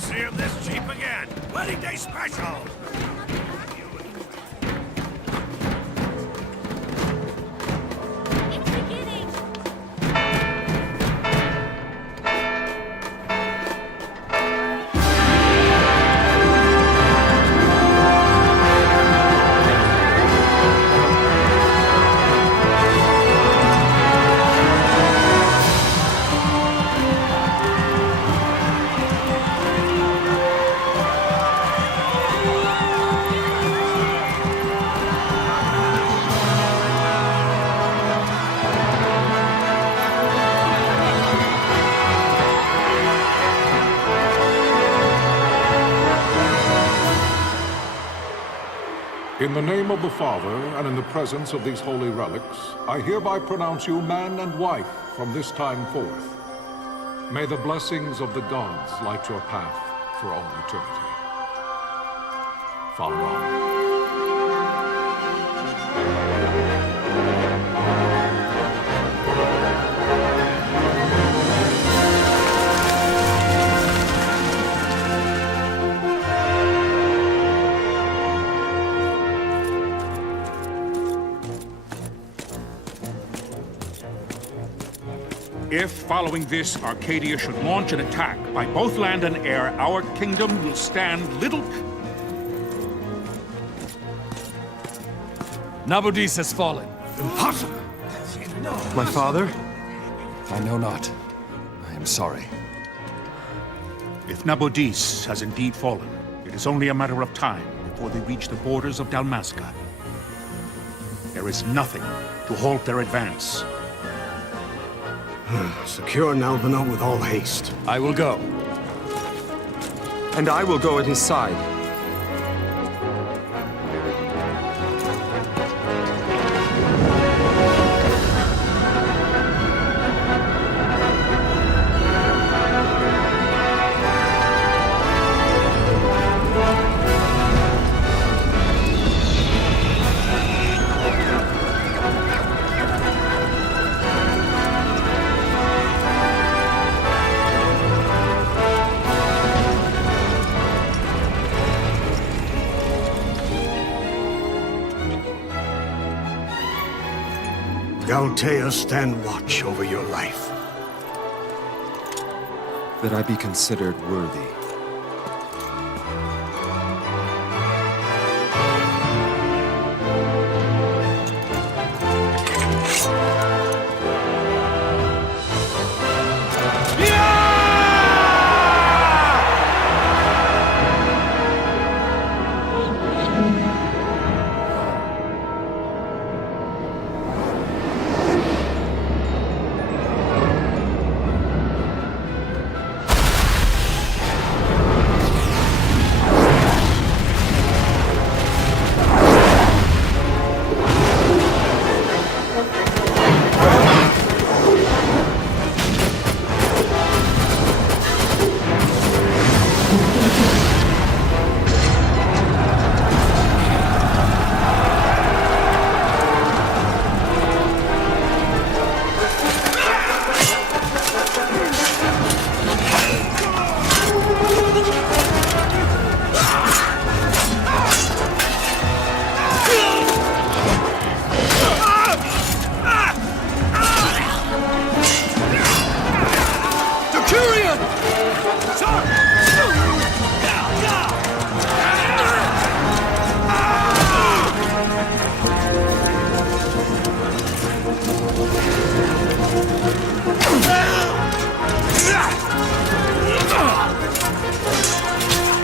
See him this cheap again. Wedding day special. It's beginning. In the name of the Father, and in the presence of these holy relics, I hereby pronounce you man and wife from this time forth. May the blessings of the gods light your path for all eternity. Follow on. If, following this, Arcadia should launch an attack by both land and air, our kingdom will stand little... Nabudis has fallen. Impossible. My father? I know not. I am sorry. If Nabudis has indeed fallen, it is only a matter of time before they reach the borders of Dalmasca. There is nothing to halt their advance. Secure Nalvana with all haste. I will go. And I will go at his side. Galtea, stand watch over your life. That I be considered worthy.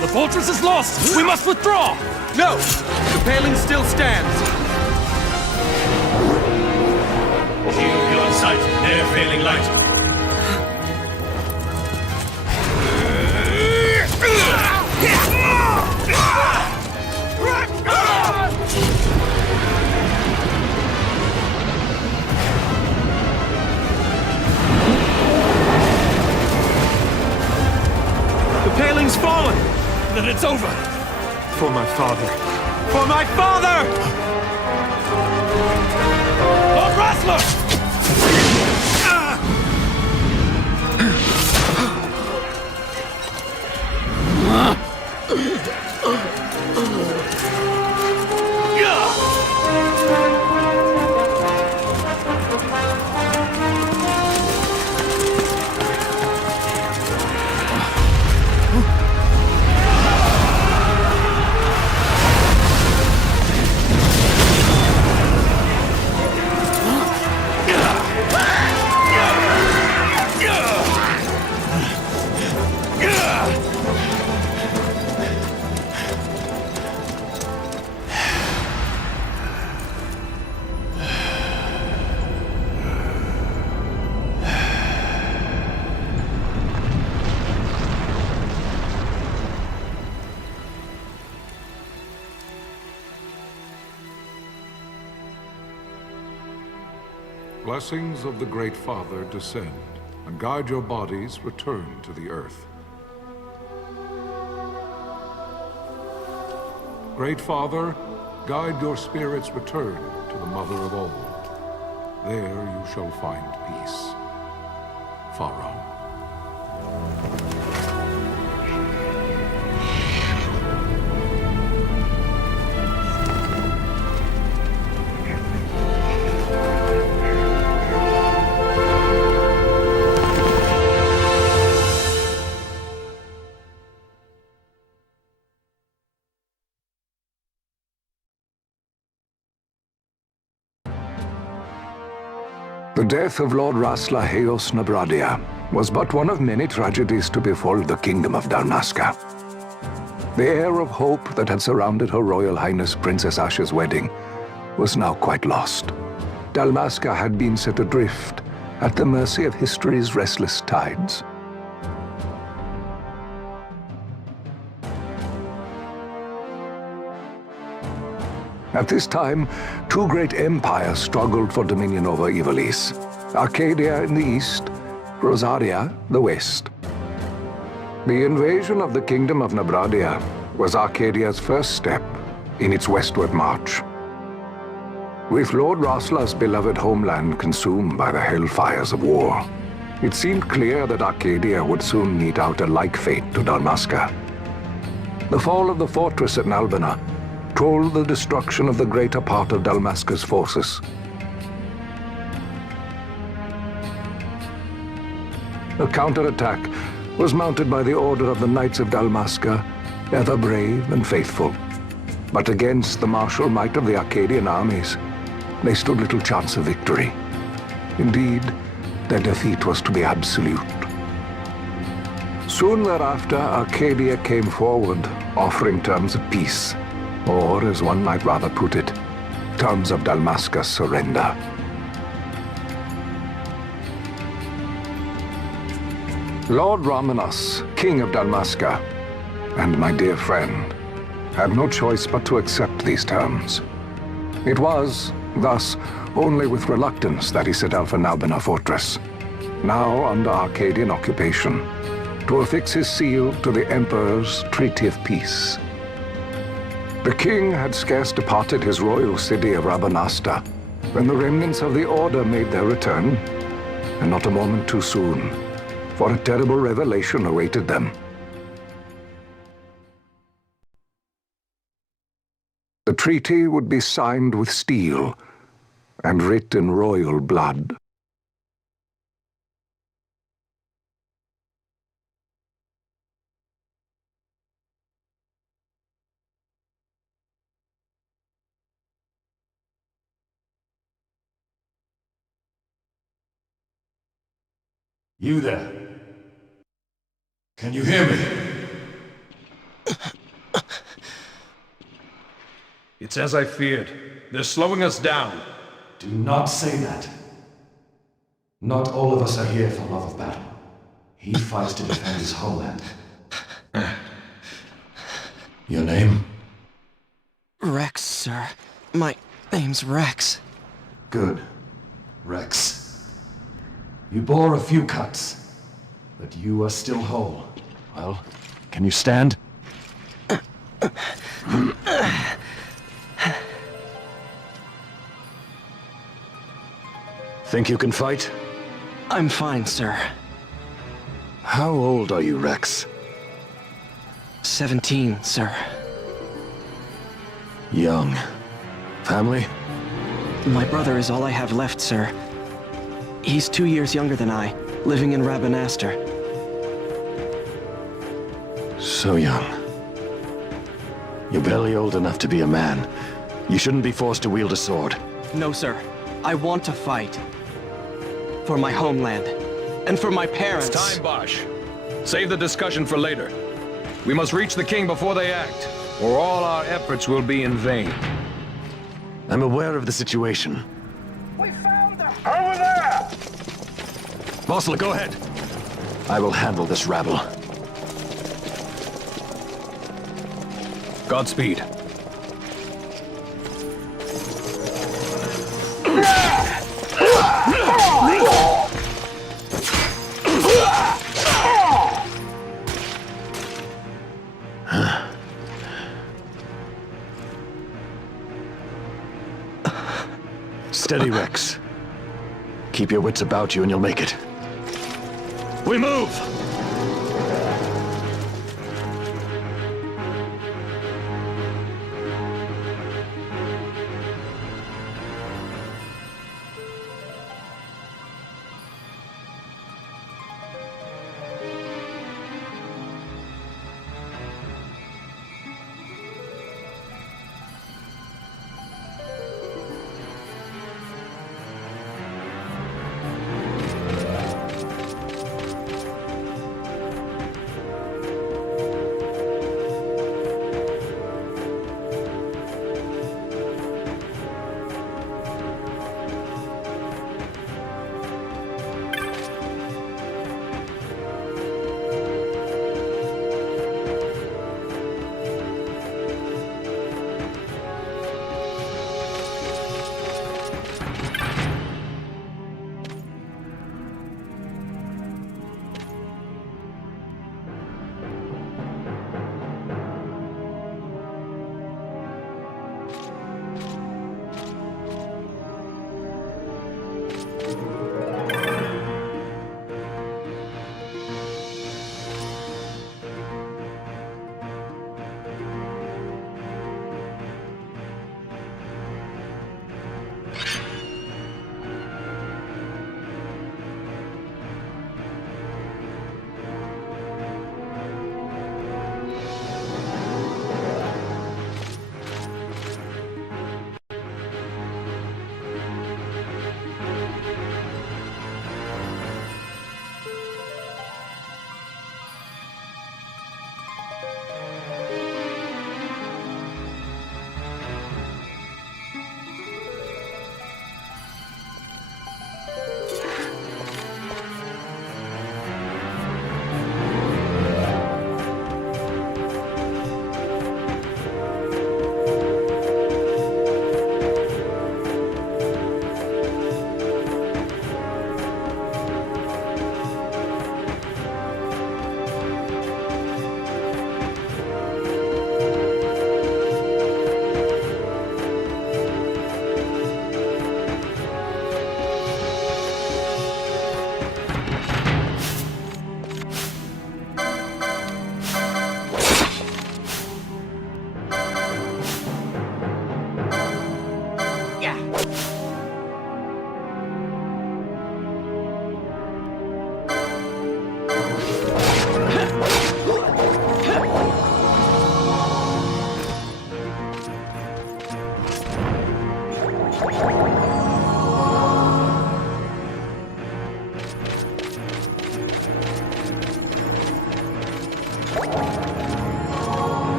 The fortress is lost! We must withdraw! No! The paling still stands! Shield beyond sight, ne'er failing light. The paling's fallen! Then it's over! For my father! For my father! Lord Wrestler! Blessings of the Great Father descend, and guide your bodies return to the earth. Great Father, guide your spirits return to the Mother of all. There you shall find peace. Pharaoh. The death of Lord Rasla Heos Nabradia was but one of many tragedies to befall the kingdom of Dalmasca. The air of hope that had surrounded Her Royal Highness Princess Asha's wedding was now quite lost. Dalmasca had been set adrift at the mercy of history's restless tides. At this time, two great empires struggled for dominion over Ivalice. Arcadia in the east, Rosaria the west. The invasion of the kingdom of Nabradia was Arcadia's first step in its westward march. With Lord Rasla's beloved homeland consumed by the hellfires of war, it seemed clear that Arcadia would soon mete out a like fate to Dalmasca. The fall of the fortress at Nalbina told the destruction of the greater part of Dalmasca's forces. A counterattack was mounted by the order of the Knights of Dalmasca, ever brave and faithful. But against the martial might of the Arcadian armies, they stood little chance of victory. Indeed, their defeat was to be absolute. Soon thereafter, Arcadia came forward, offering terms of peace, or, as one might rather put it, terms of Dalmasca's surrender. Lord Ramenas, King of Dalmasca, and my dear friend, had no choice but to accept these terms. It was, thus, only with reluctance that he set out for Nalbina Fortress, now under Arcadian occupation, to affix his seal to the Emperor's Treaty of Peace. The king had scarce departed his royal city of Rabanasta when the remnants of the Order made their return, and not a moment too soon, for a terrible revelation awaited them. The treaty would be signed with steel and writ in royal blood. You there? Can you hear me? It's as I feared. They're slowing us down. Do not say that. Not all of us are here for love of battle. He fights to defend his homeland. Your name? Rex, sir. My name's Rex. Good. Rex. You bore a few cuts, but you are still whole. Well, can you stand? Think you can fight? I'm fine, sir. How old are you, Rex? 17, sir. Young. Family? My brother is all I have left, sir. He's 2 years younger than I, living in Rabanastre. So young. You're barely old enough to be a man. You shouldn't be forced to wield a sword. No, sir. I want to fight. For my homeland. And for my parents. It's time, Bosch. Save the discussion for later. We must reach the king before they act, or all our efforts will be in vain. I'm aware of the situation. We found them! Over there! Vossler, go ahead. I will handle this rabble. Godspeed. Steady, Rex. Keep your wits about you and you'll make it. We move!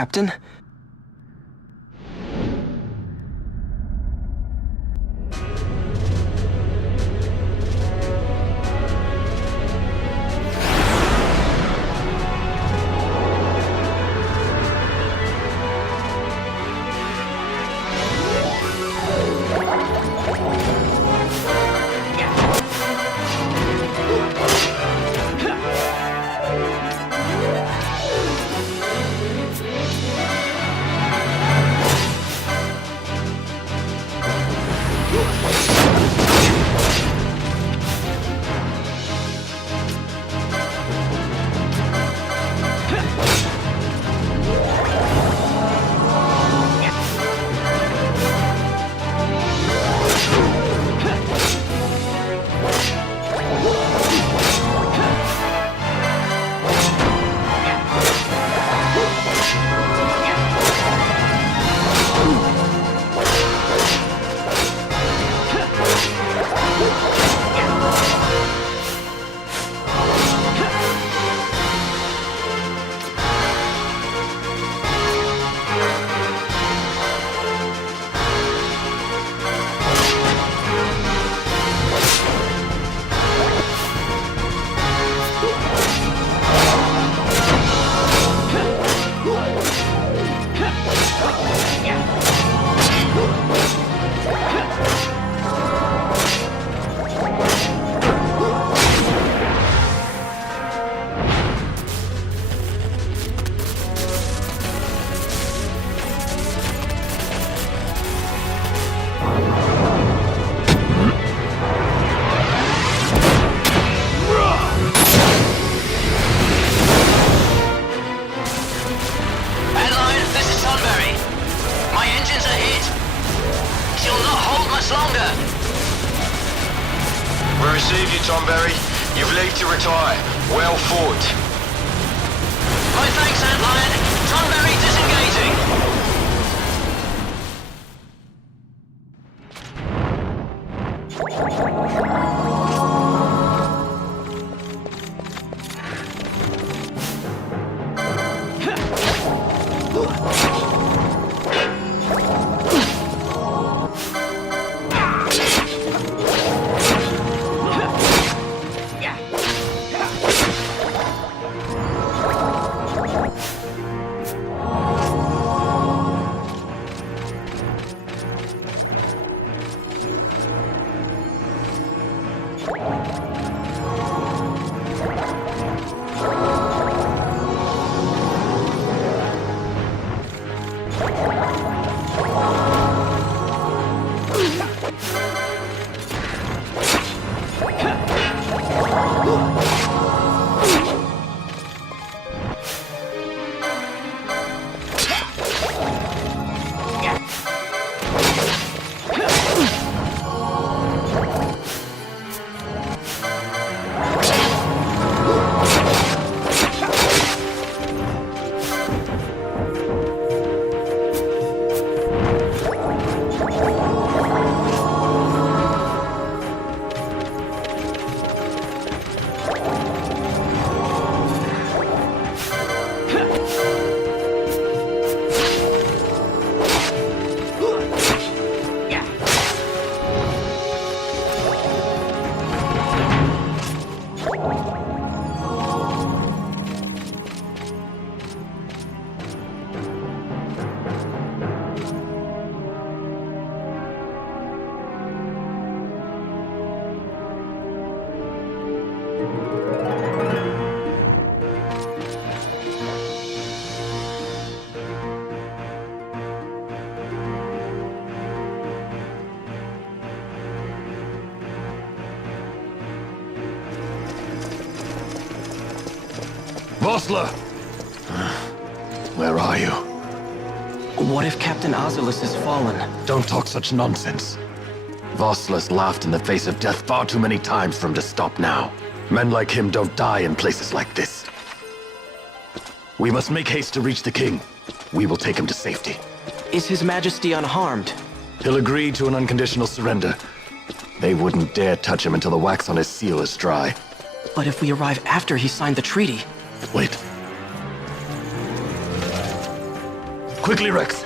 Captain? Tonberry. You've leave to retire. Well fought. My thanks, Antlion. Tonberry disengaging. Vossler! Where are you? What if Captain Azulis has fallen? Don't talk such nonsense. Vossler's laughed in the face of death far too many times for him to stop now. Men like him don't die in places like this. We must make haste to reach the king. We will take him to safety. Is His Majesty unharmed? He'll agree to an unconditional surrender. They wouldn't dare touch him until the wax on his seal is dry. But if we arrive after he signed the treaty... Wait. Quickly, Rex.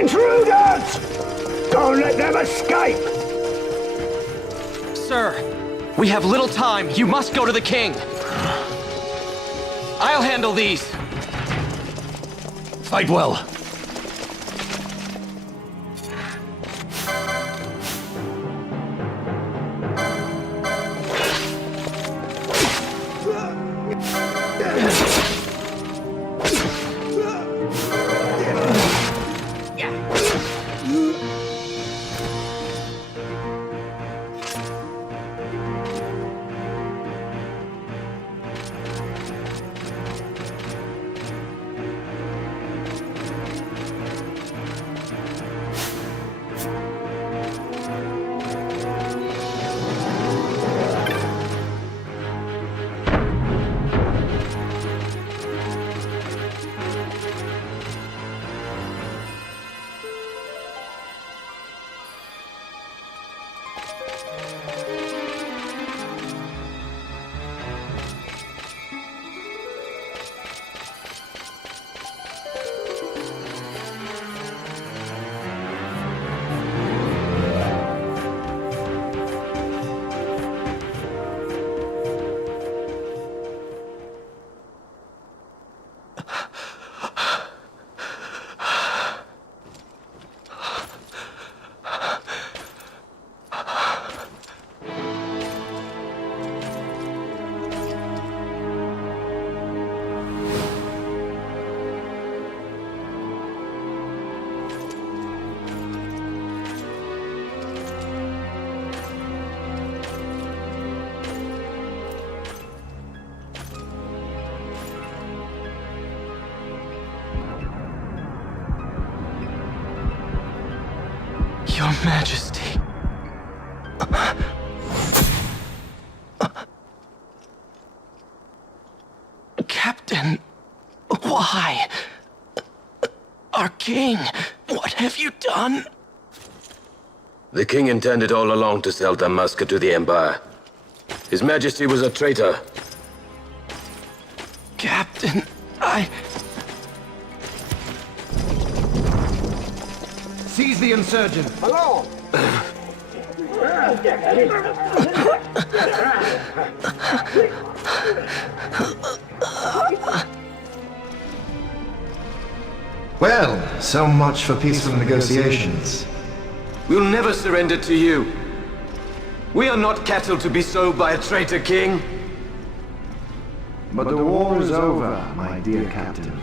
Intruders! Don't let them escape! Sir, we have little time. You must go to the king. I'll handle these. Fight well. Your Majesty. Captain, why? Our king, what have you done? The king intended all along to sell Dalmasca to the Empire. His Majesty was a traitor. Captain, Seize the insurgent! Hello! Well, so much for peaceful negotiations. We'll never surrender to you. We are not cattle to be sold by a traitor king. But the war is over, my dear captain.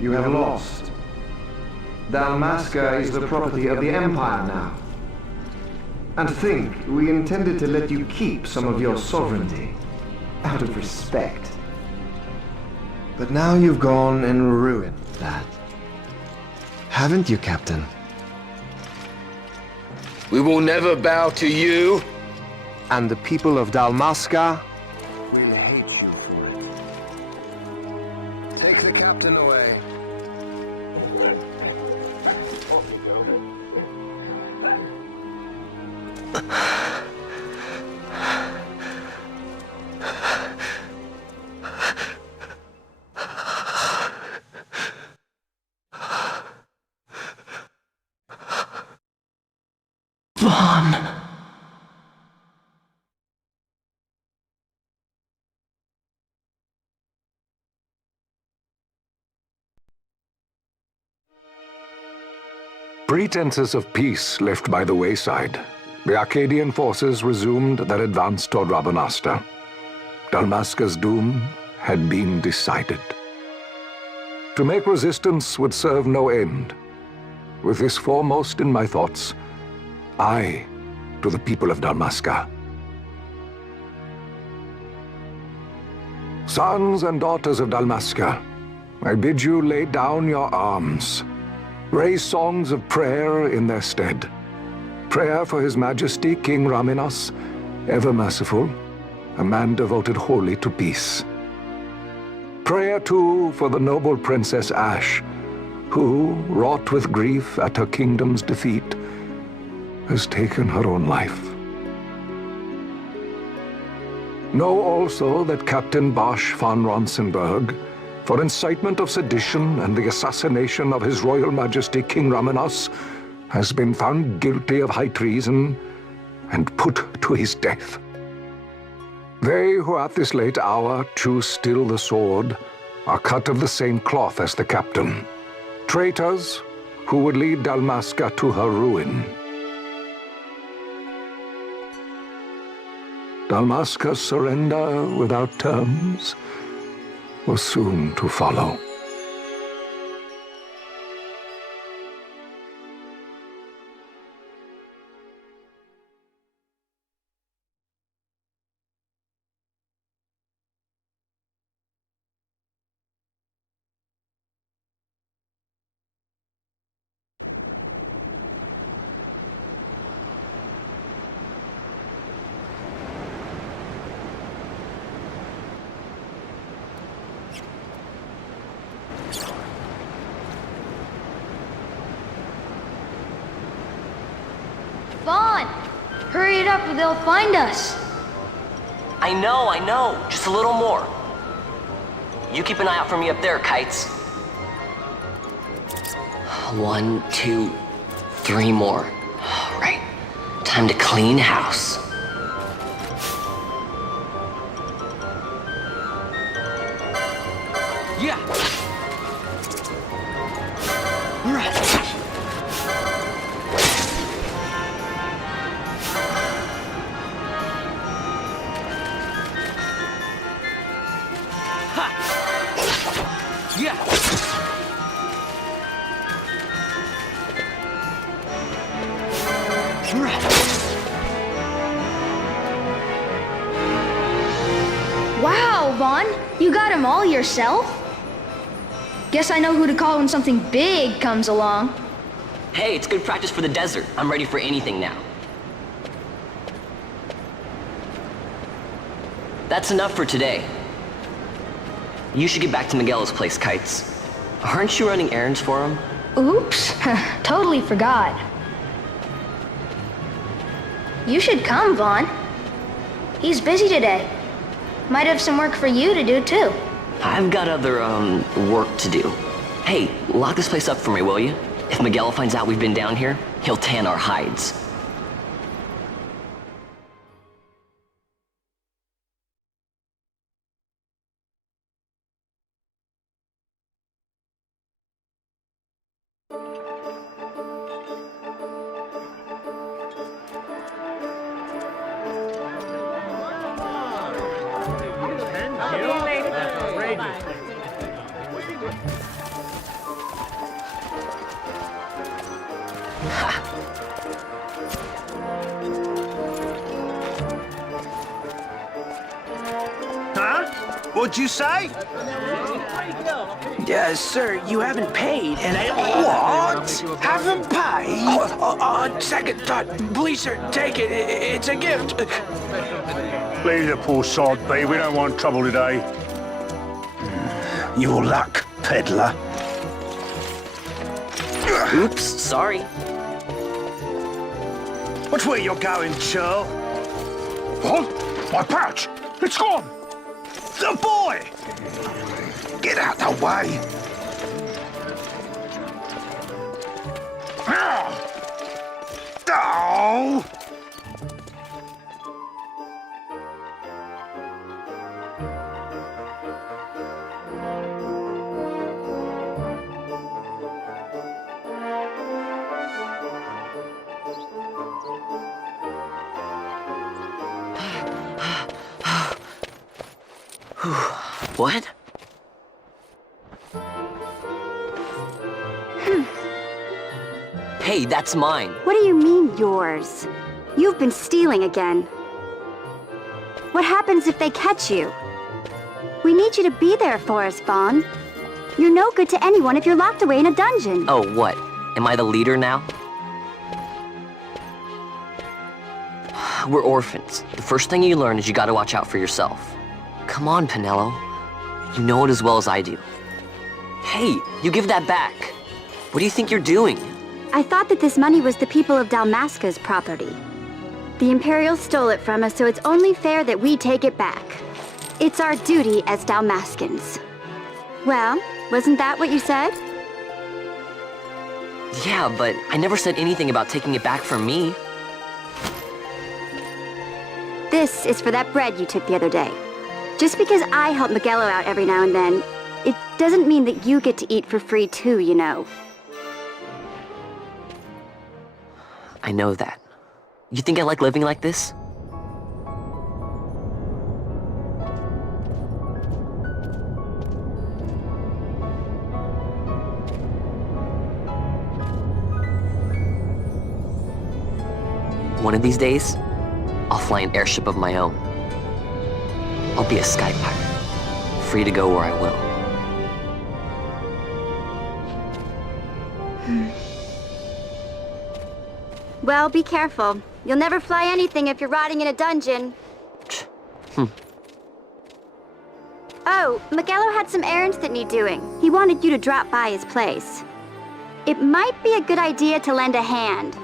You have lost. Dalmasca is the property of the Empire now. And think, we intended to let you keep some of your sovereignty, out of respect. But now you've gone and ruined that. Haven't you, Captain? We will never bow to you. And the people of Dalmasca will hate you for it. Take the captain away. Vaughn. Pretenses of peace left by the wayside, the Arcadian forces resumed their advance toward Rabanastre. Dalmasca's doom had been decided. To make resistance would serve no end. With this foremost in my thoughts, I to the people of Dalmasca. Sons and daughters of Dalmasca, I bid you lay down your arms. Raise songs of prayer in their stead. Prayer for His Majesty King Raminas, ever merciful, a man devoted wholly to peace. Prayer, too, for the noble Princess Ash, who, wrought with grief at her kingdom's defeat, has taken her own life. Know also that Captain Bosch von Ronsenberg, for incitement of sedition and the assassination of His Royal Majesty King Raminas, has been found guilty of high treason and put to his death. They who at this late hour choose still the sword are cut of the same cloth as the captain. Traitors who would lead Dalmasca to her ruin. Dalmasca's surrender without terms was soon to follow. Vaughn! Hurry it up or they'll find us! I know. Just a little more. You keep an eye out for me up there, Kites. 1, 2, 3 more. Right. Time to clean house. Yeah! Wow, Vaughn! You got him all yourself? Guess I know who to call when something big comes along. Hey, it's good practice for the desert. I'm ready for anything now. That's enough for today. You should get back to Miguel's place, Kites. Aren't you running errands for him? Oops, totally forgot. You should come, Vaughn. He's busy today. Might have some work for you to do, too. I've got other, work to do. Hey, lock this place up for me, will you? If Miguel finds out we've been down here, he'll tan our hides. Huh? What'd you say? Sir, you haven't paid, and I... What? Haven't paid? On second thought, please, sir, take it. It's a gift. Leave the poor sod be. We don't want trouble today. Your luck, peddler. Oops, sorry. Watch where you're going, churl. What? My pouch! It's gone! The boy! Get out the way! Oh! What? Hey, that's mine. What do you mean, yours? You've been stealing again. What happens if they catch you? We need you to be there for us, Vaughn. You're no good to anyone if you're locked away in a dungeon. Oh, what? Am I the leader now? We're orphans. The first thing you learn is you gotta watch out for yourself. Come on, Pinello. You know it as well as I do. Hey, you give that back. What do you think you're doing? I thought that this money was the people of Dalmasca's property. The Imperials stole it from us, so it's only fair that we take it back. It's our duty as Dalmascans. Well, wasn't that what you said? Yeah, but I never said anything about taking it back from me. This is for that bread you took the other day. Just because I help Miguelo out every now and then, it doesn't mean that you get to eat for free too, you know. I know that. You think I like living like this? One of these days, I'll fly an airship of my own. I'll be a sky pirate, free to go where I will. Well, be careful. You'll never fly anything if you're rotting in a dungeon. Oh, Miguelo had some errands that need doing. He wanted you to drop by his place. It might be a good idea to lend a hand.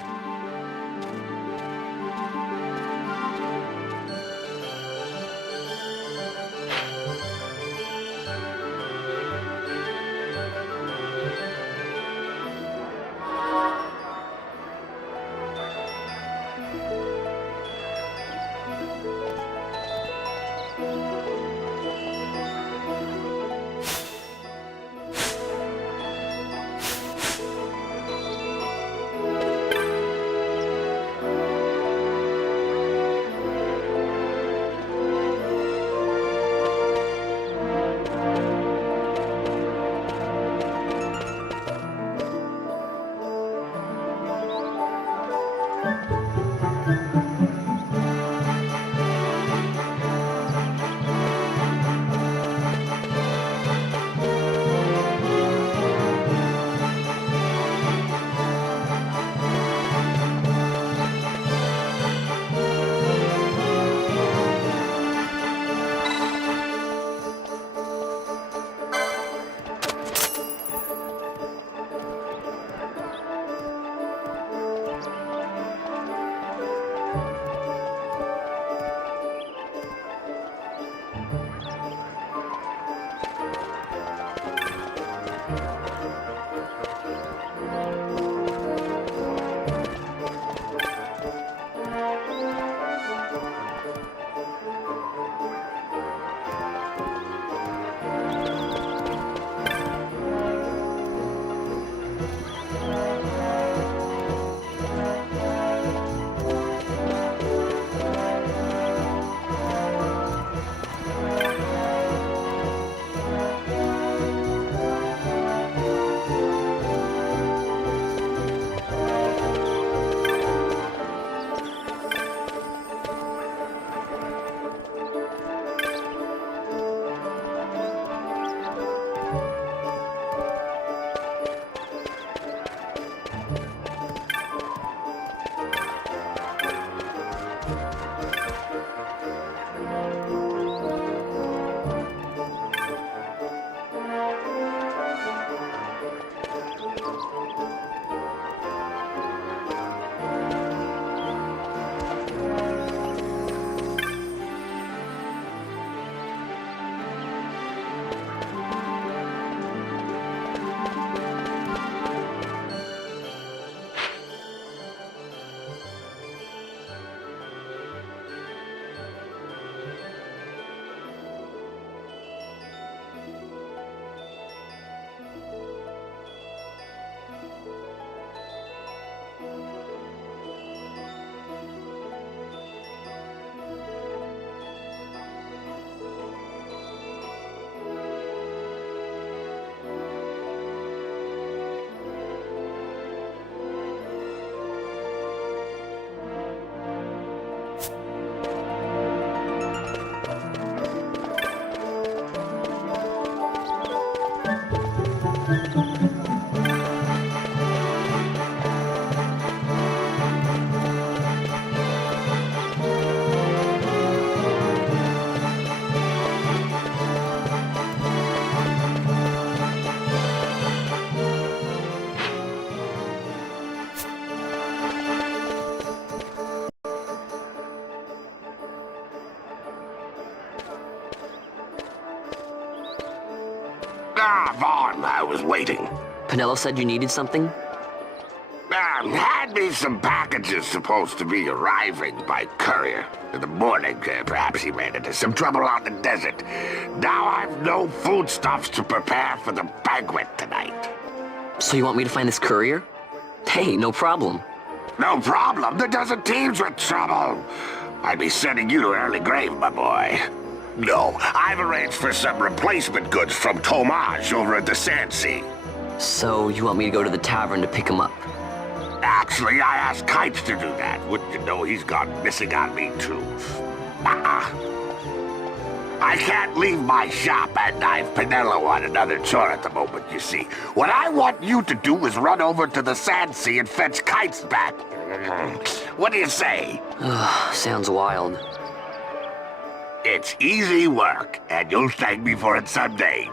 Ah, Vaughn, I was waiting. Pinello said you needed something? Had me some packages supposed to be arriving by courier. In the morning, perhaps he ran into some trouble out in the desert. Now I've no foodstuffs to prepare for the banquet tonight. So you want me to find this courier? Hey, no problem. No problem. The desert teems with trouble. I'd be sending you to an early grave, my boy. No, I've arranged for some replacement goods from Tomage over at the Sandsea. So you want me to go to the tavern to pick him up? Actually, I asked Kites to do that. Wouldn't you know he's gone missing on me, too? I can't leave my shop, and I've Pinello on another chore at the moment, you see. What I want you to do is run over to the Sandsea and fetch Kites back. What do you say? Sounds wild. It's easy work, and you'll thank me for it someday.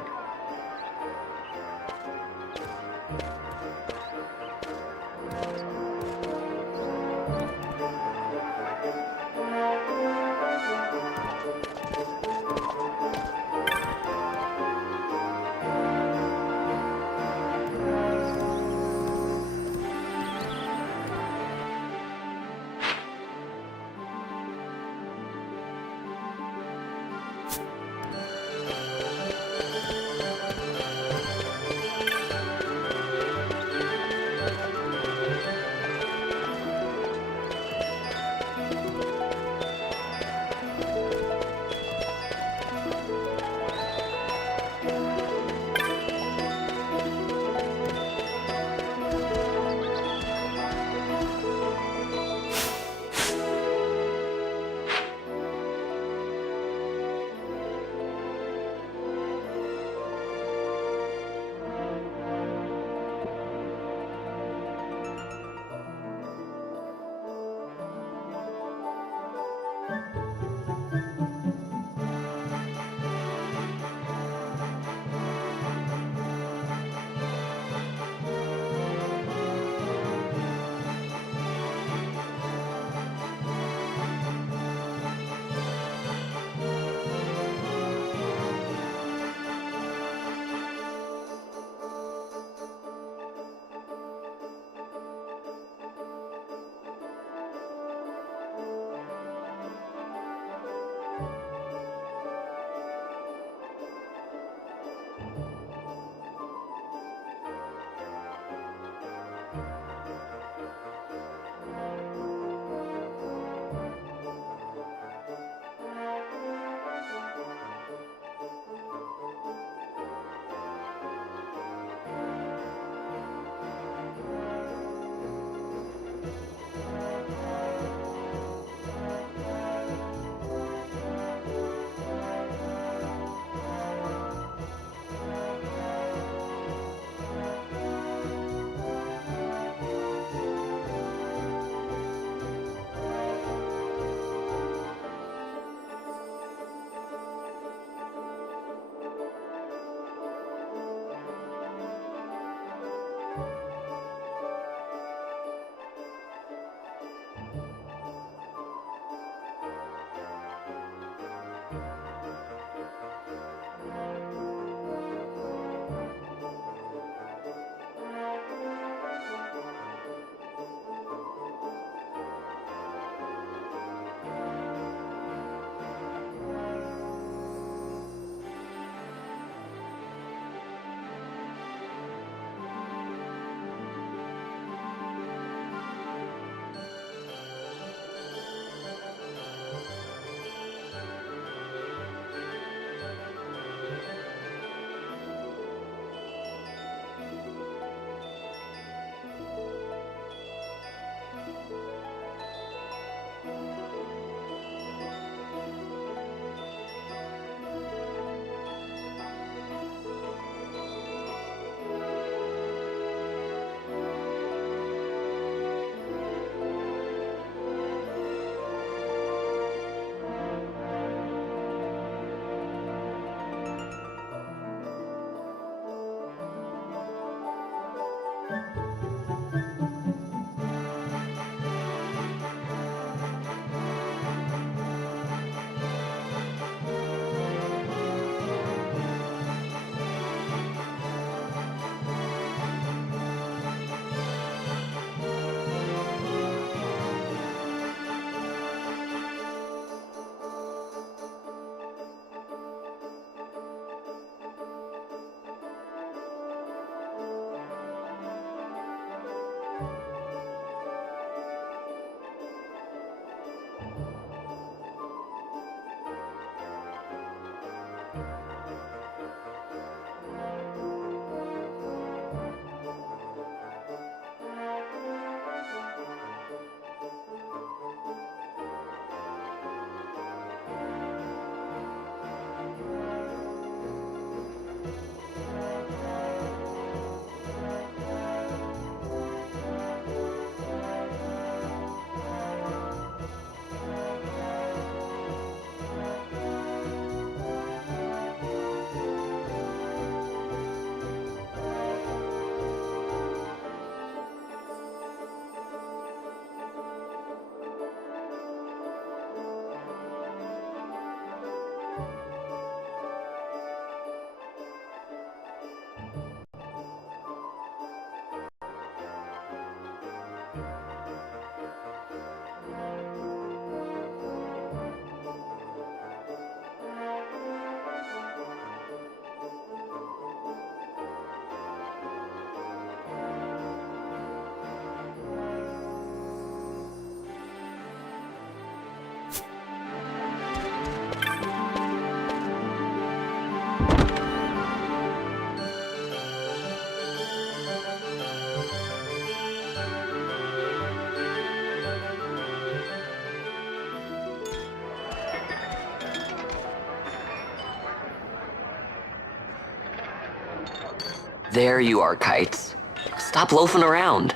There you are, Kites. Stop loafing around.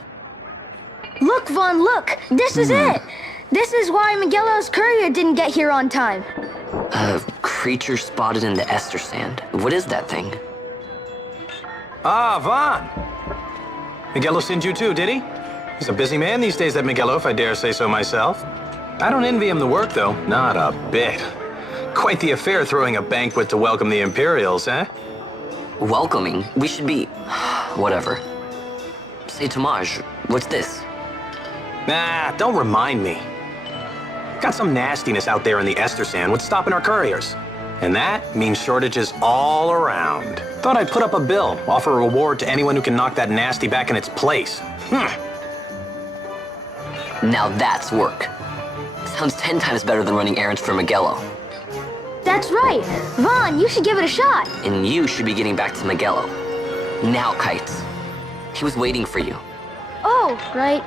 Look, Vaughn, look! This is it! This is why Miguelo's courier didn't get here on time. A creature spotted in the Ester sand. What is that thing? Ah, Vaughn. Miguelo sent you too, did he? He's a busy man these days, that Miguelo, if I dare say so myself. I don't envy him the work, though. Not a bit. Quite the affair throwing a banquet to welcome the Imperials, eh? Welcoming? We should be... whatever. Say, Tamaj, what's this? Nah, don't remind me. Got some nastiness out there in the Ester sand. What's stopping our couriers? And that means shortages all around. Thought I'd put up a bill, offer a reward to anyone who can knock that nasty back in its place. Now that's work. Sounds 10 times better than running errands for Miguelo. That's right! Vaughn, you should give it a shot! And you should be getting back to Miguelo. Now, Kites. He was waiting for you. Oh, right.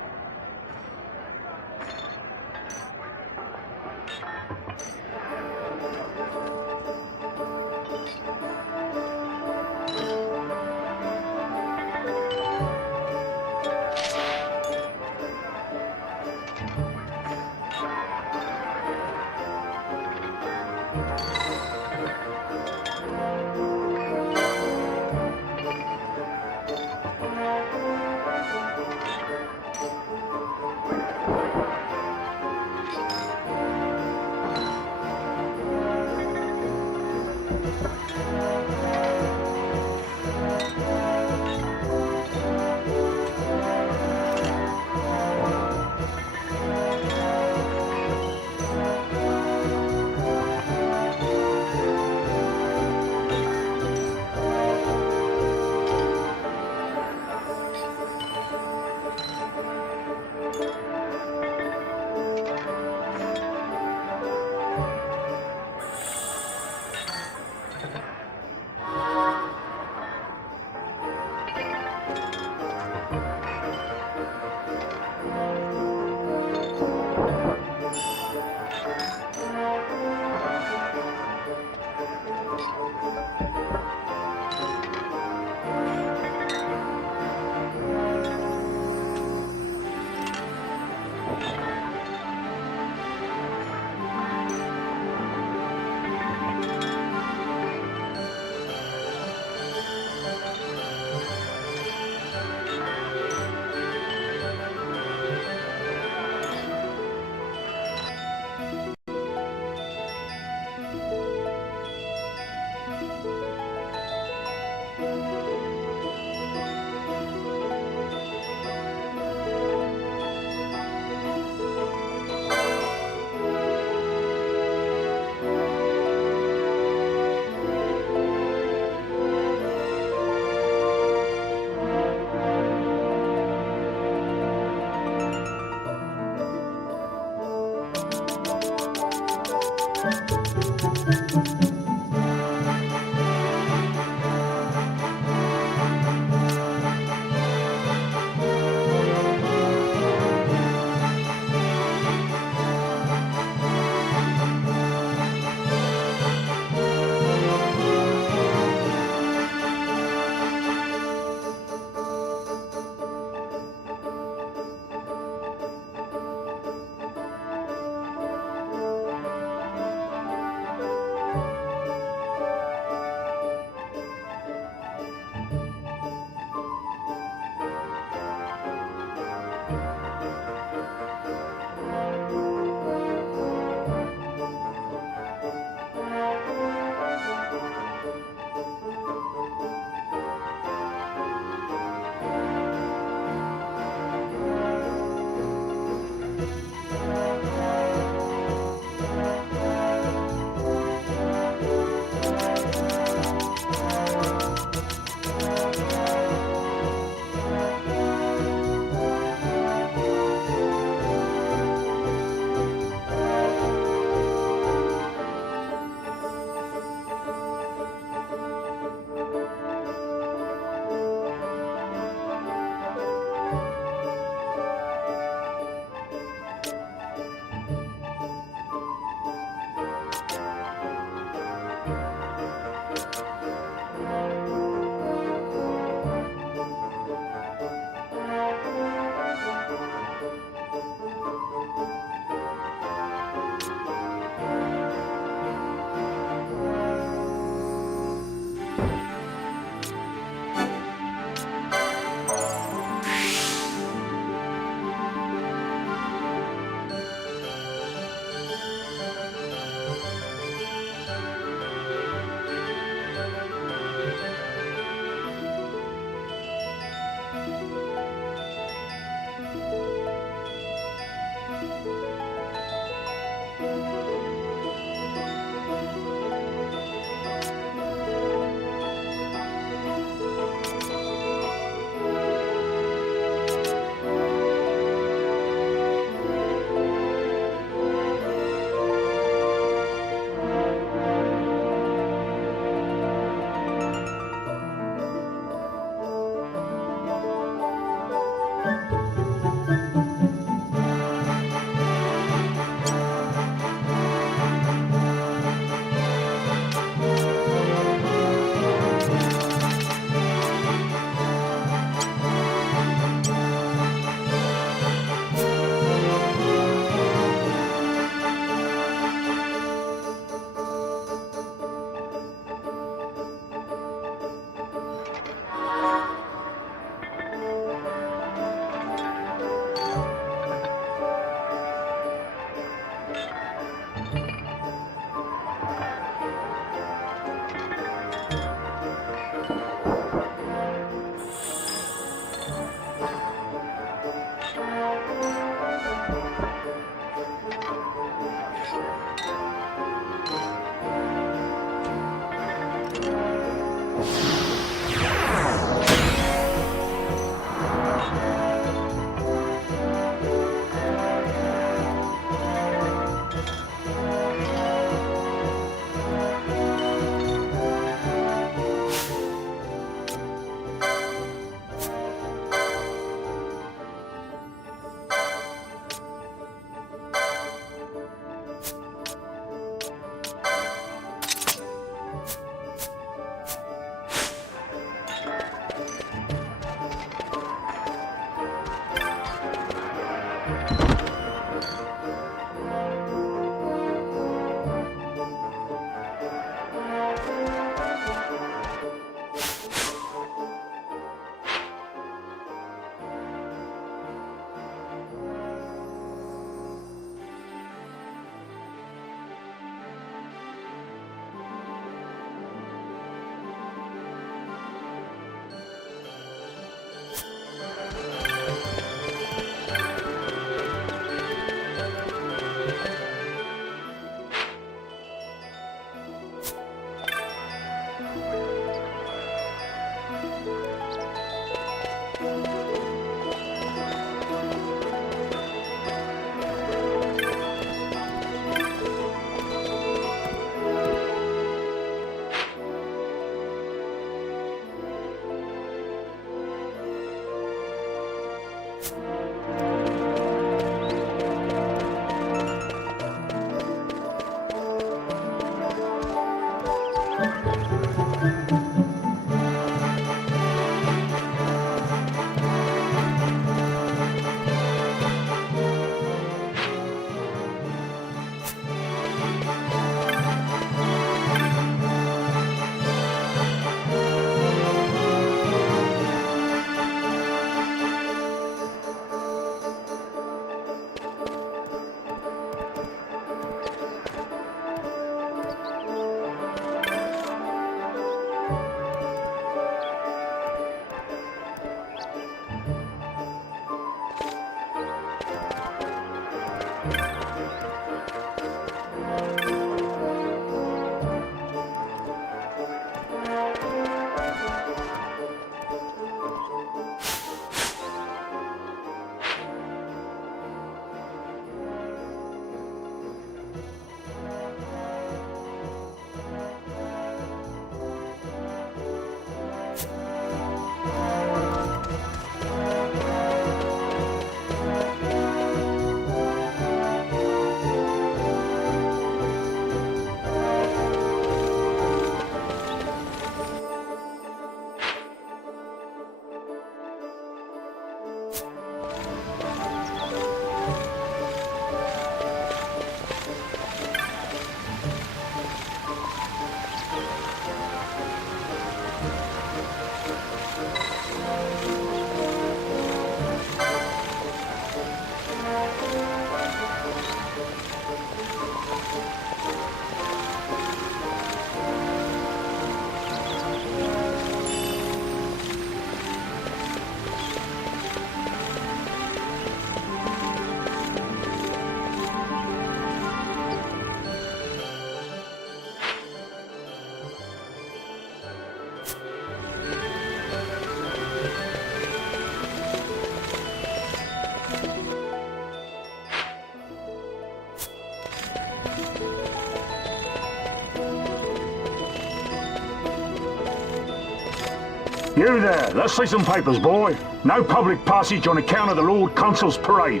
You there, let's see some papers, boy. No public passage on account of the Lord Consul's parade.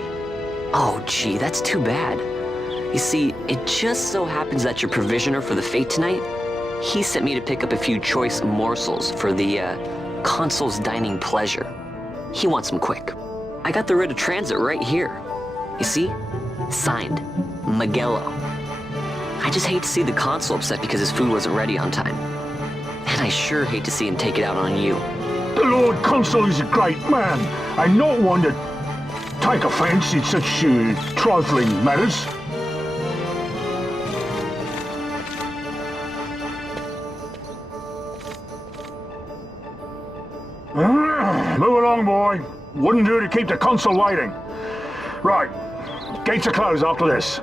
Oh, gee, that's too bad. You see, it just so happens that your provisioner for the fete tonight, he sent me to pick up a few choice morsels for the, Consul's dining pleasure. He wants them quick. I got the writ of transit right here. You see? Signed, Magello. I just hate to see the Consul upset because his food wasn't ready on time. And I sure hate to see him take it out on you. The Lord Consul is a great man, and not one to take offense in such trifling matters. Move along, boy. Wouldn't do to keep the Consul waiting. Right. Gates are closed after this.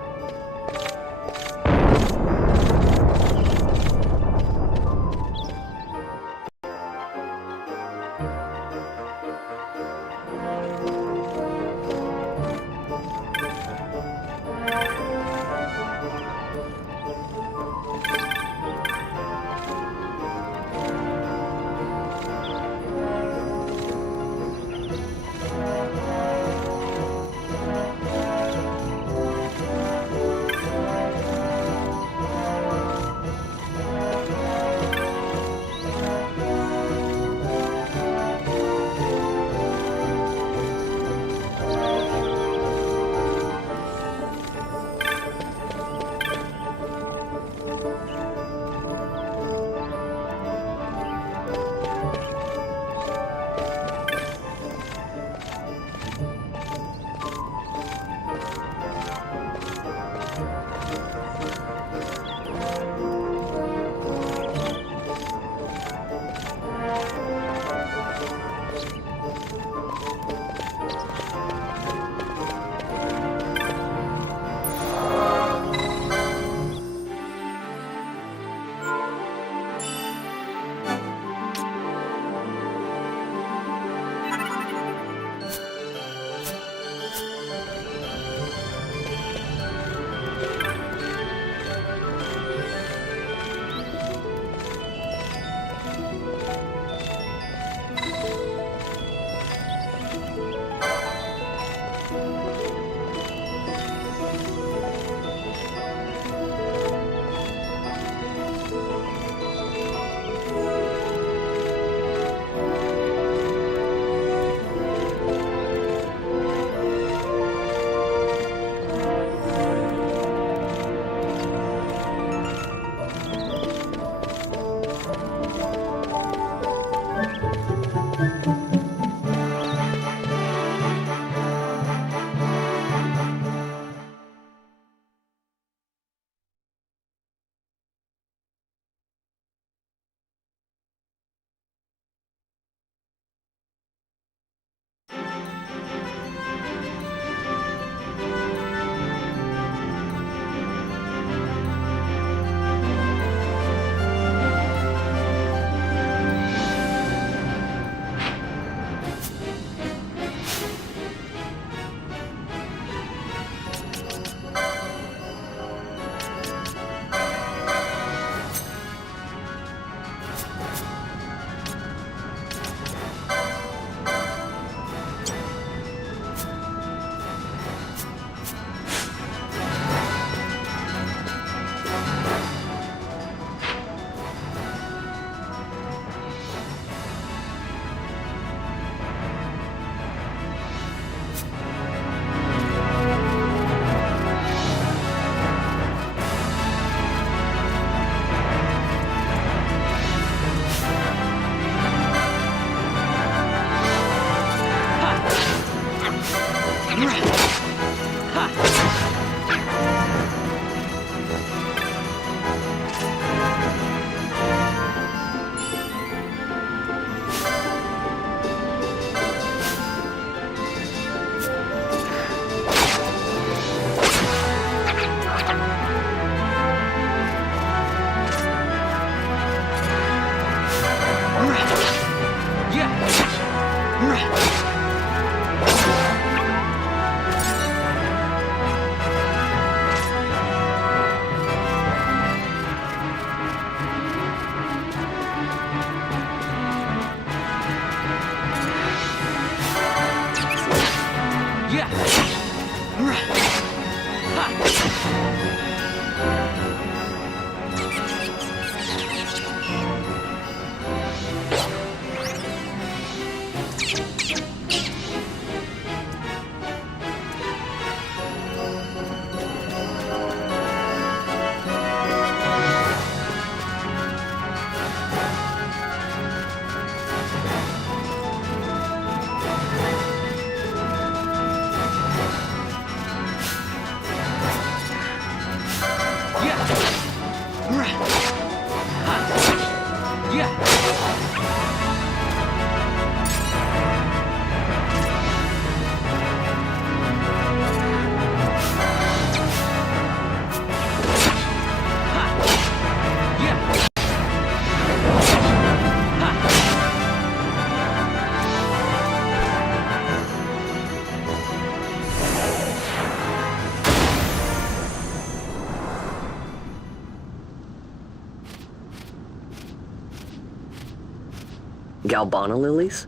Galbana lilies?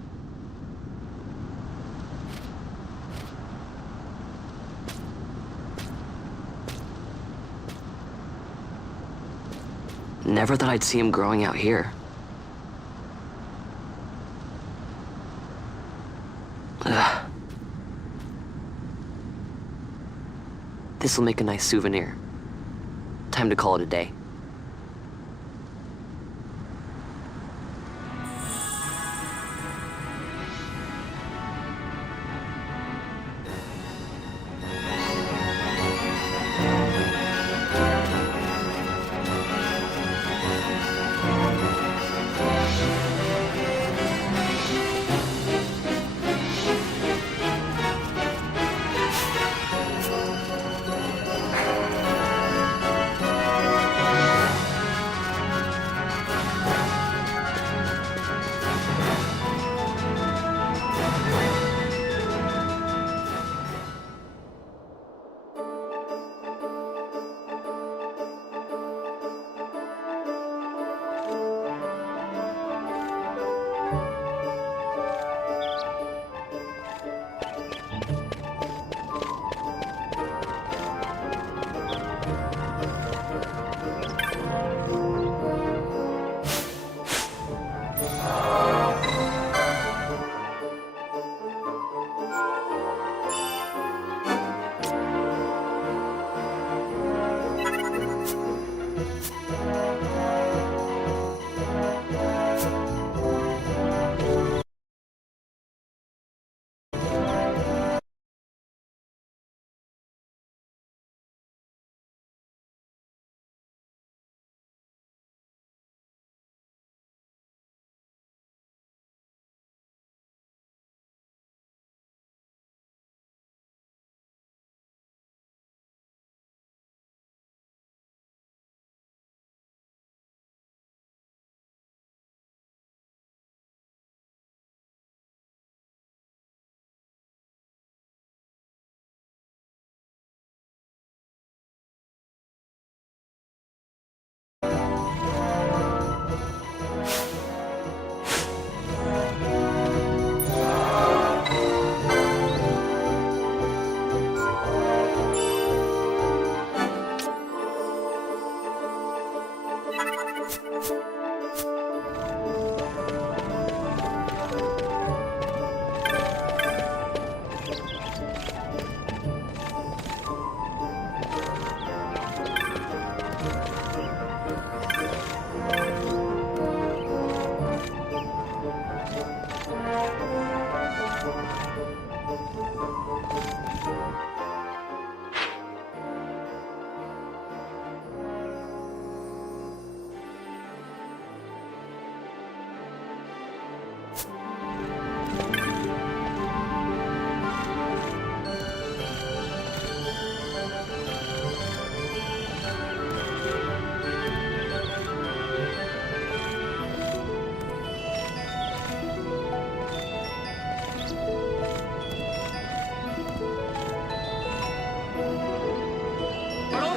Never thought I'd see him growing out here. Ugh. This'll make a nice souvenir. Time to call it a day.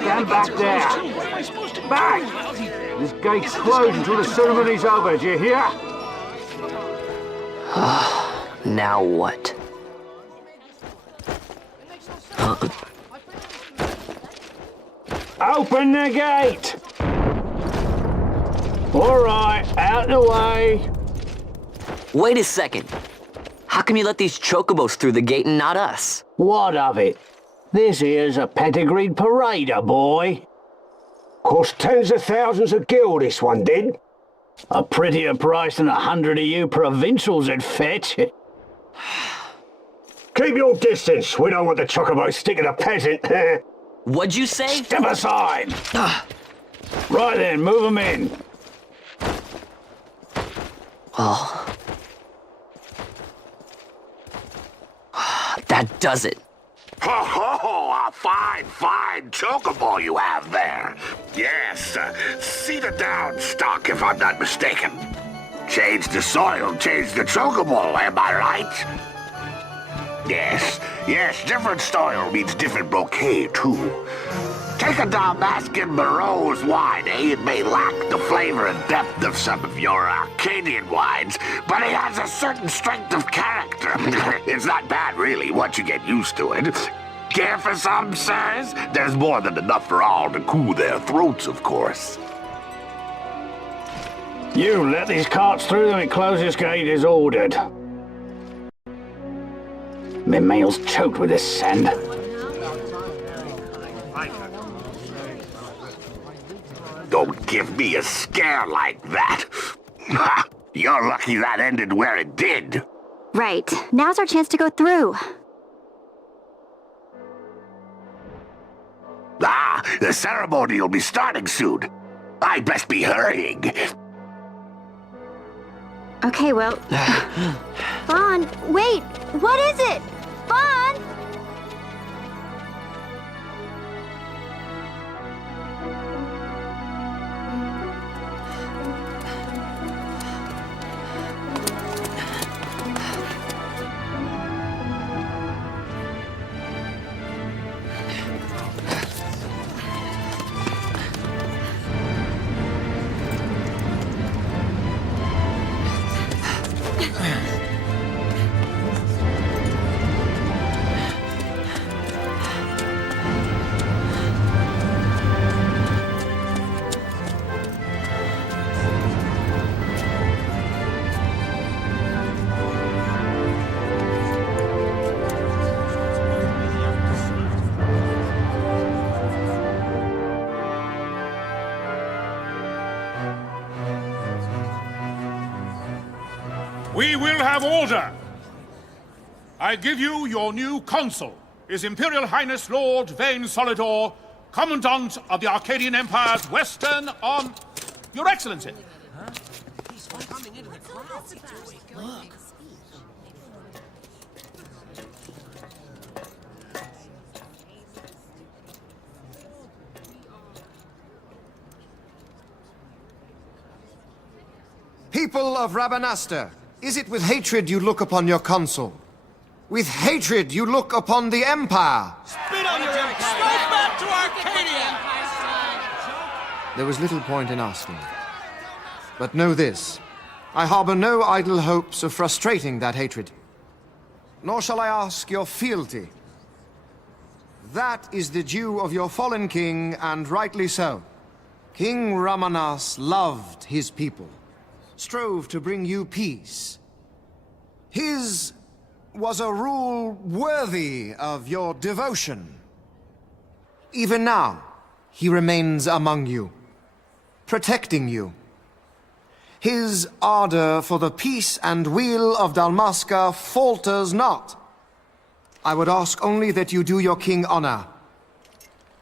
Stand back there! Back! This gate's closed until the ceremony's over, do you hear? Now what? Open the gate! All right, out the way. Wait a second. How How come you let these chocobos through the gate and not us? What of it? This here's a pedigreed parader, boy. Cost tens of thousands of gil, this one did. A prettier price than 100 of you provincials would fetch. Keep your distance. We don't want the chocobo sticking a peasant. What'd you say? Step aside. Right then, move them in. Well... that does it. Ho ho ho! A fine chocobo you have there. Yes, cedar down stock if I'm not mistaken. Change the soil, change the chocobo, am I right? Yes, different soil means different bouquet too. Take a Dalmascan Moreau's wine, eh? It may lack the flavor and depth of some of your Arcadian wines, but it has a certain strength of character. It's not bad, really, once you get used to it. Care for some, sirs? There's more than enough for all to cool their throats, of course. You let these carts through the closest gate is ordered. My mail's choked with this sand. Don't give me a scare like that. You're lucky that ended where it did. Right. Now's our chance to go through. The ceremony will be starting soon. I'd best be hurrying. Okay, well... Vaughn, wait! What is it? Vaughn! We will have order. I give you your new consul, His Imperial Highness Lord Vane Solidor, Commandant of the Arcadian Empire's Western Arm... Your Excellency. People of Rabanastre, is it with hatred you look upon your consul? With hatred you look upon the Empire? Spit on your empire! Straight back to Arcadia! There was little point in asking. But know this, I harbor no idle hopes of frustrating that hatred. Nor shall I ask your fealty. That is the due of your fallen king, and rightly so. King Ramanas loved his people, strove to bring you peace. His was a rule worthy of your devotion. Even now, he remains among you, protecting you. His ardor for the peace and weal of Dalmasca falters not. I would ask only that you do your king honor.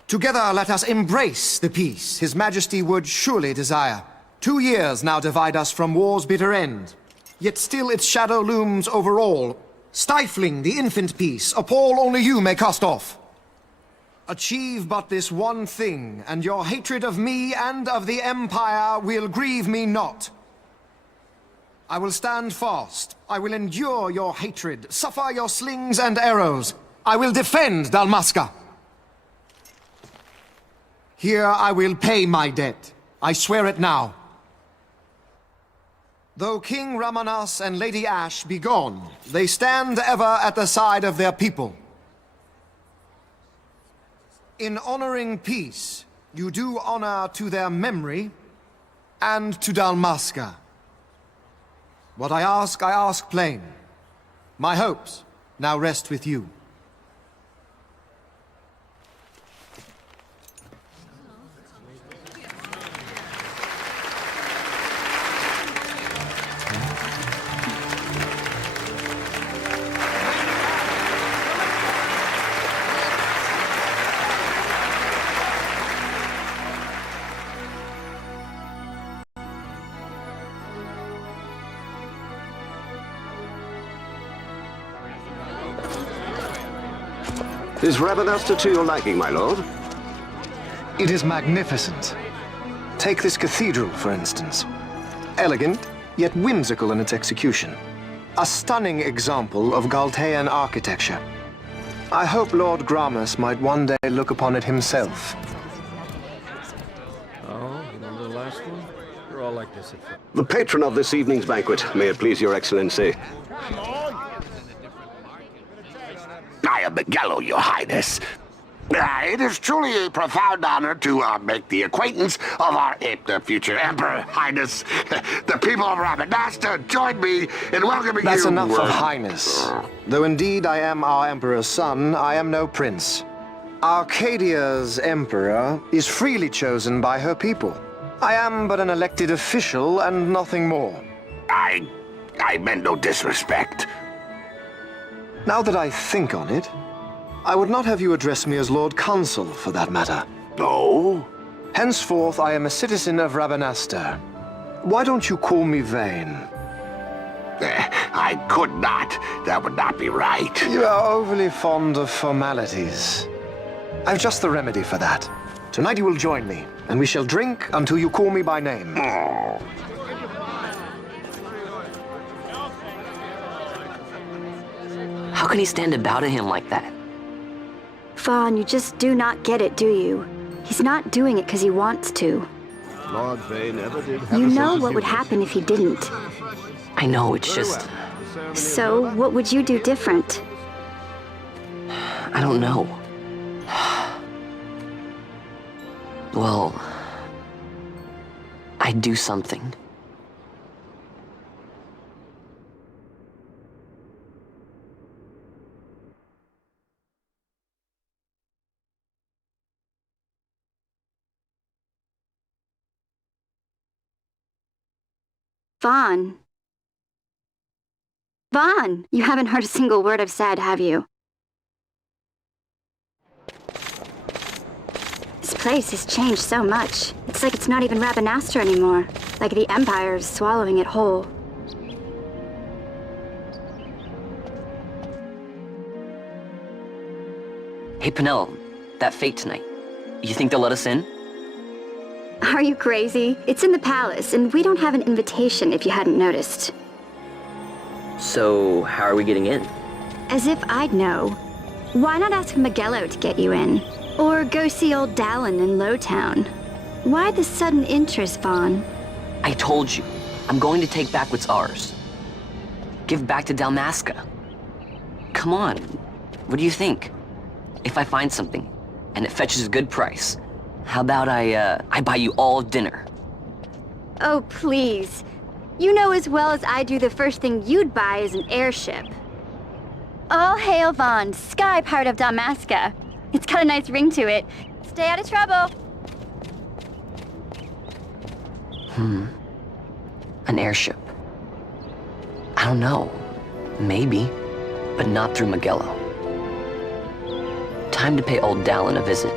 Together let us embrace the peace His Majesty would surely desire. 2 years now divide us from war's bitter end, yet still its shadow looms over all, stifling the infant peace a pall only you may cast off. Achieve but this one thing, and your hatred of me and of the Empire will grieve me not. I will stand fast. I will endure your hatred, suffer your slings and arrows. I will defend Dalmasca. Here I will pay my debt. I swear it now. Though King Ramanas and Lady Ash be gone, they stand ever at the side of their people. In honoring peace, you do honor to their memory and to Dalmasca. What I ask plain. My hopes now rest with you. Is Rabanasta to your liking, my lord? It is magnificent. Take this cathedral, for instance. Elegant, yet whimsical in its execution. A stunning example of Galtean architecture. I hope Lord Gramus might one day look upon it himself. Oh, you remember the last one? You're all like this at first. The patron of this evening's banquet, may it please your excellency. I am Miguelo, your highness. It is truly a profound honor to make the acquaintance of our future emperor, highness. The people of Rabanasta join me in welcoming you. That's enough of highness. Though indeed I am our emperor's son, I am no prince. Arcadia's emperor is freely chosen by her people. I am but an elected official and nothing more. I meant no disrespect. Now that I think on it, I would not have you address me as Lord Consul, for that matter. No? Henceforth, I am a citizen of Rabanasta. Why don't you call me Vane? I could not. That would not be right. You are overly fond of formalities. I've just the remedy for that. Tonight you will join me, and we shall drink until you call me by name. Oh. How can he stand about him like that? Vaughn, you just do not get it, do you? He's not doing it because he wants to. Lord Vane never did have You a know sense of what would humor. happen if he didn't. I know, it's just... So, what would you do different? I don't know. Well... I'd do something. Vaughn. Vaughn! You haven't heard a single word I've said, have you? This place has changed so much. It's like it's not even Rabanasta anymore. Like the Empire is swallowing it whole. Hey, Penel, that fete tonight. You think they'll let us in? Are you crazy? It's in the palace, and we don't have an invitation if you hadn't noticed. So, how are we getting in? As if I'd know. Why not ask Miguelo to get you in? Or go see old Dallin in Lowtown? Why the sudden interest, Vaughn? I told you, I'm going to take back what's ours. Give back to Dalmasca. Come on, what do you think? If I find something, and it fetches a good price, how about I buy you all dinner? Oh, please. You know as well as I do the first thing you'd buy is an airship. All hail Vaughn, Sky Pirate of Dalmasca. It's got a nice ring to it. Stay out of trouble. An airship. I don't know. Maybe, but not through Miguelo. Time to pay old Dallin a visit.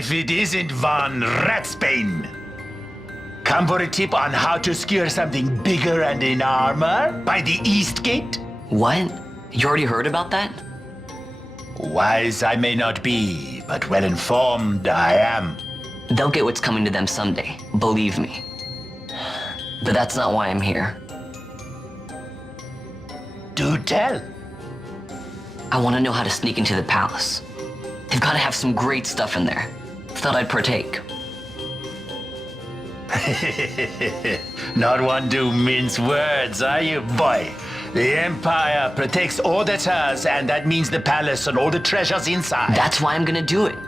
if it isn't Von Ratsbane. Come for a tip on how to secure something bigger and in armor by the East Gate? What? You already heard about that? Wise I may not be, but well informed I am. They'll get what's coming to them someday, believe me. But that's not why I'm here. Do tell. I want to know how to sneak into the palace. They've got to have some great stuff in there. Thought I'd partake. Not one to mince words, are you, boy? The Empire protects all that's hers, and that means the palace and all the treasures inside. That's why I'm gonna do it.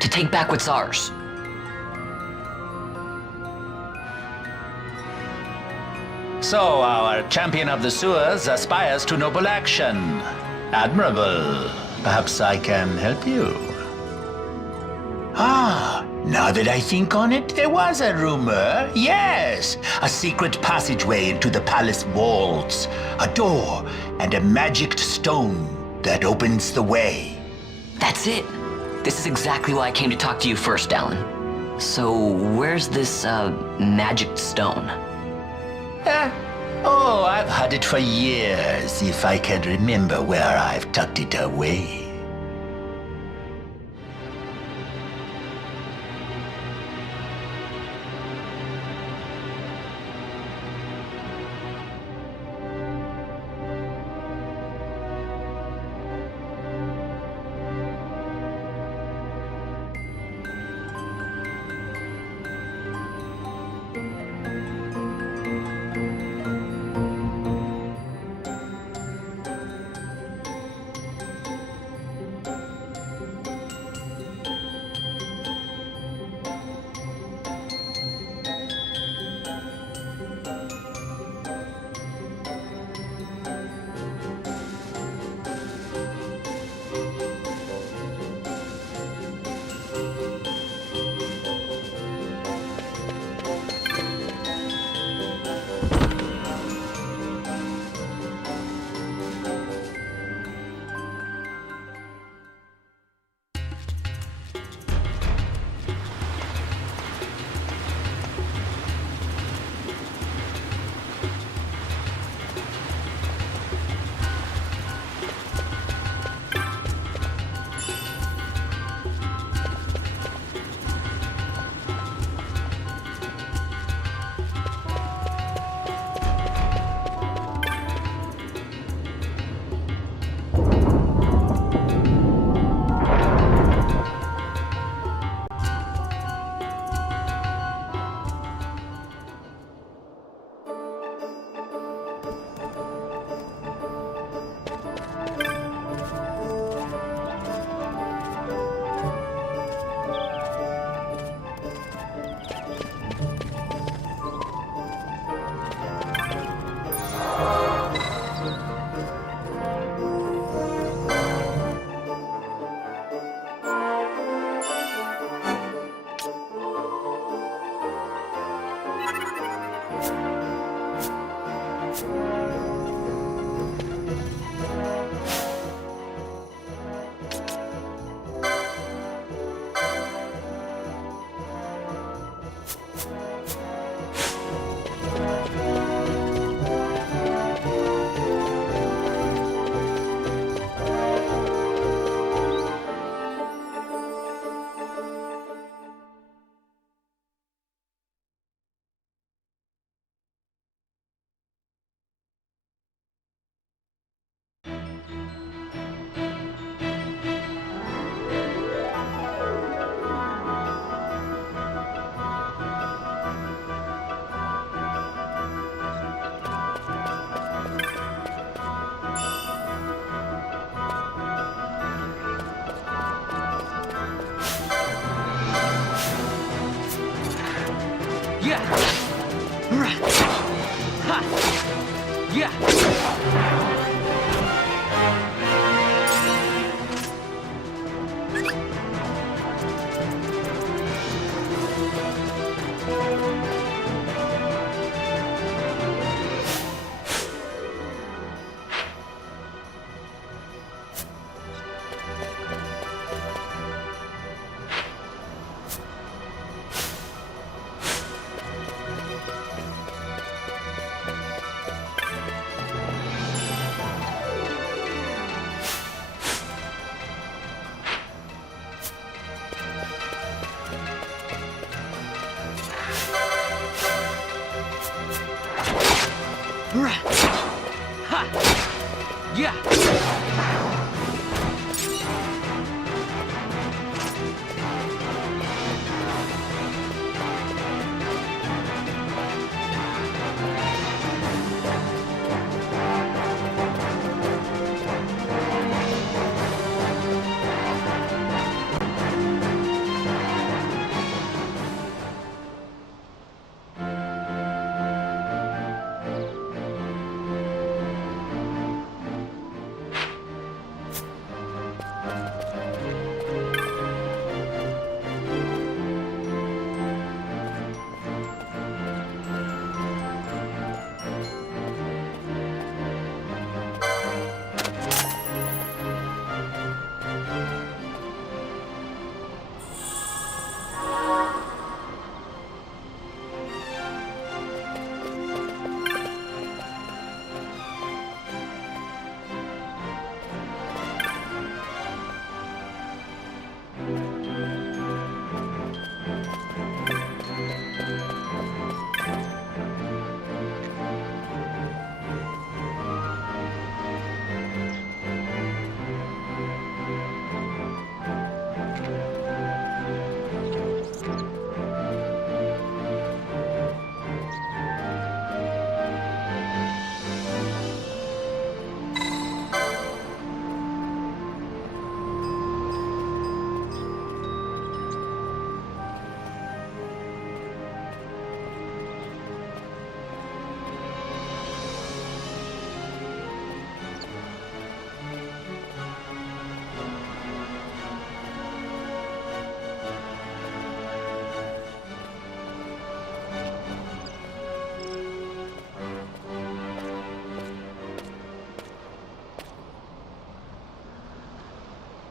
To take back what's ours. So, our champion of the sewers aspires to noble action. Admirable. Perhaps I can help you. Now that I think on it, there was a rumor. Yes, a secret passageway into the palace walls. A door and a magic stone that opens the way. That's it. This is exactly why I came to talk to you first, Alan. So, where's this, magic stone? Oh, I've had it for years, if I can remember where I've tucked it away.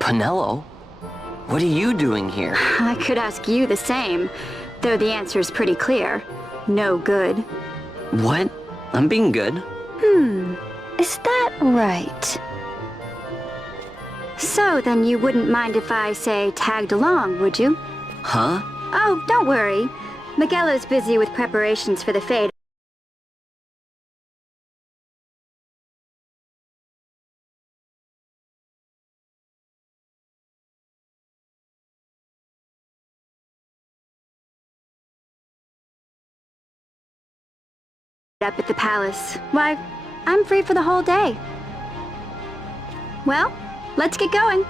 Penelo? What are you doing here? I could ask you the same, though the answer's pretty clear. No good. What? I'm being good. Is that right? So then you wouldn't mind if I, say, tagged along, would you? Huh? Oh, don't worry. Miguelo's busy with preparations for the fete. Up at the palace. Why, I'm free for the whole day. Well, let's get going.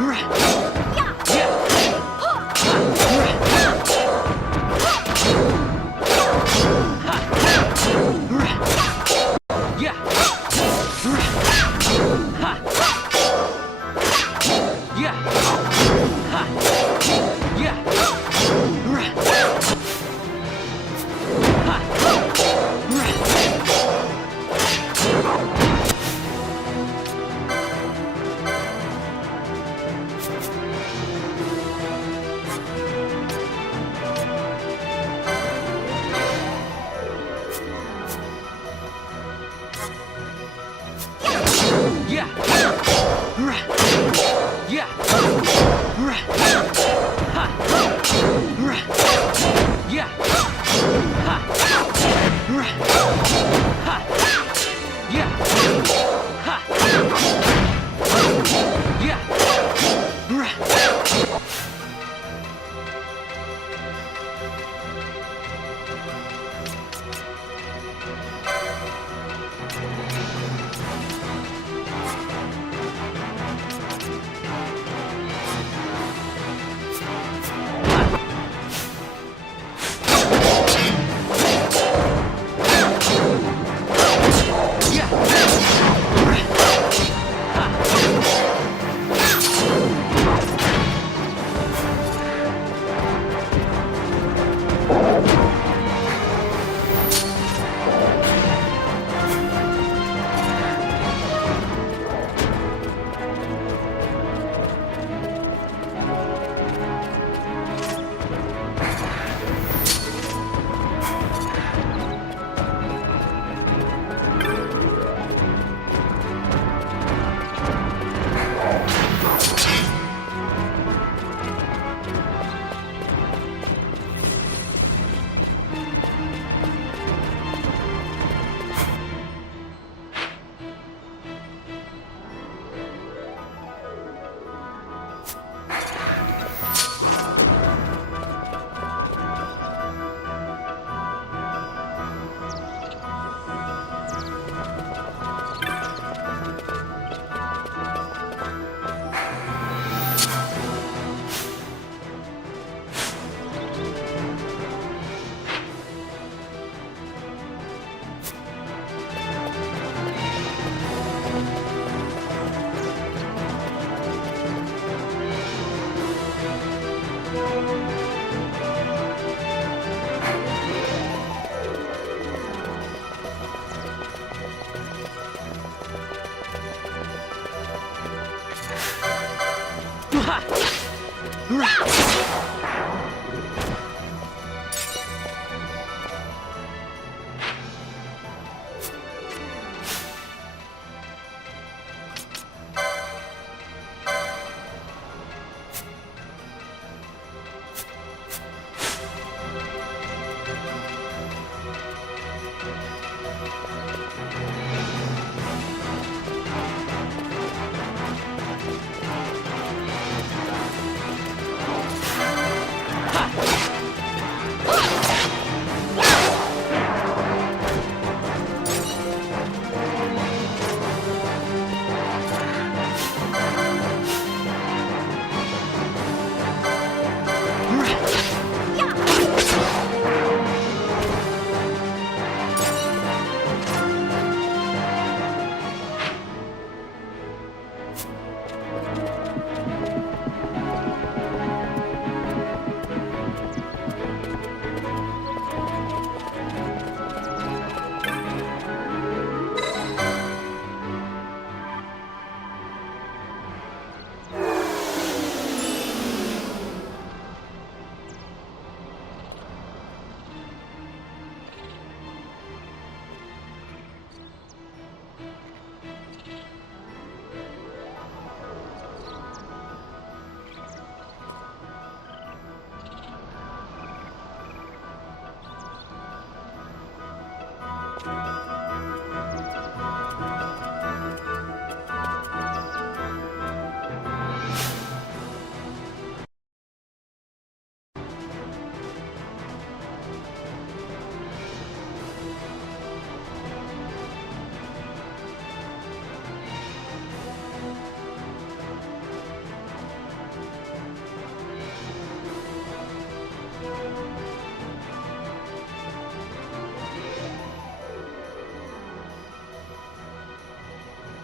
you